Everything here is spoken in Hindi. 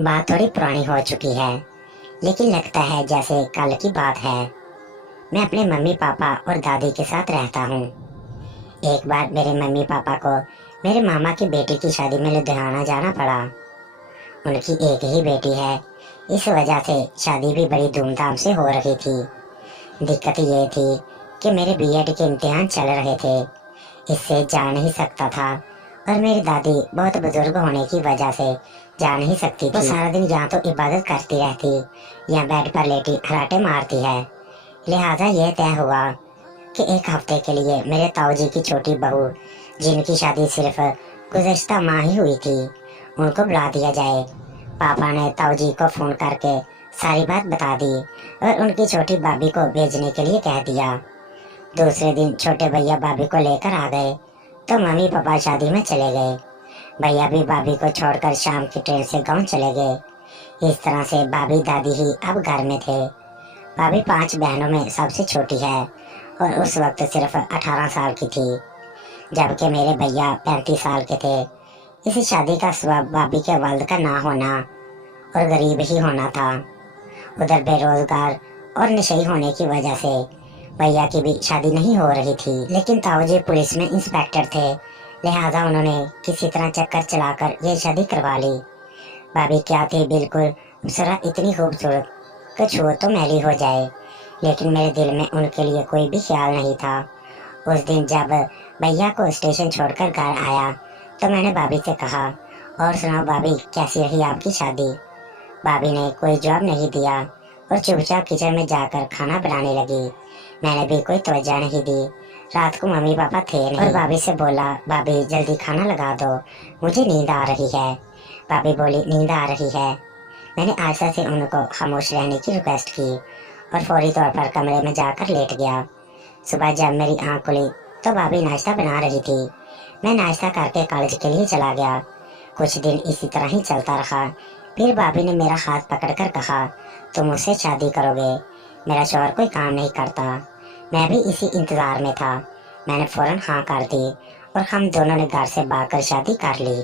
बात थोड़ी पुरानी हो चुकी है, लेकिन लगता है जैसे कल की बात है। मैं अपने मम्मी पापा और दादी के साथ रहता हूँ। एक बार मेरे मम्मी पापा को मेरे मामा की बेटी की शादी में लुधियाना जाना पड़ा। उनकी एक ही बेटी है, इस वजह से शादी भी बड़ी धूमधाम से हो रही थी। दिक्कत ये थी कि मेरे बीएड के इम्तिहान चल रहे थे, इससे जा नहीं सकता था। और मेरी दादी बहुत बुजुर्ग होने की वजह से जा नहीं सकती थी। वो सारा दिन या तो इबादत करती रहती या बेड पर लेटी खराटे मारती है। लिहाजा यह तय हुआ कि एक हफ्ते के लिए मेरे ताऊ जी की छोटी बहू, जिनकी शादी सिर्फ गुज़श्ता माह ही हुई थी, उनको बुला दिया जाए। पापा ने ताऊ जी को फोन करके सारी बात बता दी और उनकी छोटी भाभी को भेजने के लिए कह दिया। दूसरे दिन छोटे भैया भाभी को लेकर आ गए तो मम्मी पापा शादी में चले गए। भैया भी भाभी को छोड़कर शाम की ट्रेन से गांव चले गए। इस तरह से भाभी दादी ही अब घर में थे। भाभी 5 बहनों में सबसे छोटी है और उस वक्त सिर्फ 18 साल की थी, जबकि मेरे भैया 35 साल के थे। इस शादी का सबब भाभी के वालिद का ना होना और गरीब ही होना था। उधर बेरोजगार और नशेई होने की वजह से भैया की भी शादी नहीं हो रही थी। लेकिन ताऊ जी पुलिस में इंस्पेक्टर थे, लिहाजा उन्होंने किसी तरह चक्कर चलाकर ये शादी करवा ली। भाभी क्या थी, बिल्कुल जरा इतनी खूबसूरत कि छुओ तो मैली हो जाए, लेकिन मेरे दिल में उनके लिए कोई भी ख्याल नहीं था। उस दिन जब भैया को स्टेशन छोड़कर घर आया तो मैंने भाभी से कहा, और सुनाओ भाभी, कैसी रही आपकी शादी? भाभी ने कोई जवाब नहीं दिया और चुपचाप किचन में जाकर खाना बनाने लगी। मैंने भी कोई तवज्जो नहीं दी। रात को मम्मी पापा थे नहीं और भाभी से बोला, भाभी जल्दी खाना लगा दो, मुझे नींद आ रही है। भाभी बोली, नींद आ रही है। मैंने आशा से उनको खामोश रहने की रिक्वेस्ट की और फौरी तौर पर कमरे में जाकर लेट गया। सुबह जब मेरी आँख खुली तो भाभी नाश्ता बना रही थी। मैं नाश्ता करके कॉलेज के लिए चला गया। कुछ दिन इसी तरह ही चलता रहा। फिर भाभी ने मेरा हाथ पकड़कर कहा, तुम मुझसे शादी करोगे? मेरा शौहर कोई काम नहीं करता। मैं भी इसी इंतजार में था। मैंने फौरन हाँ कर दी और हम दोनों ने घर से भागकर शादी कर ली।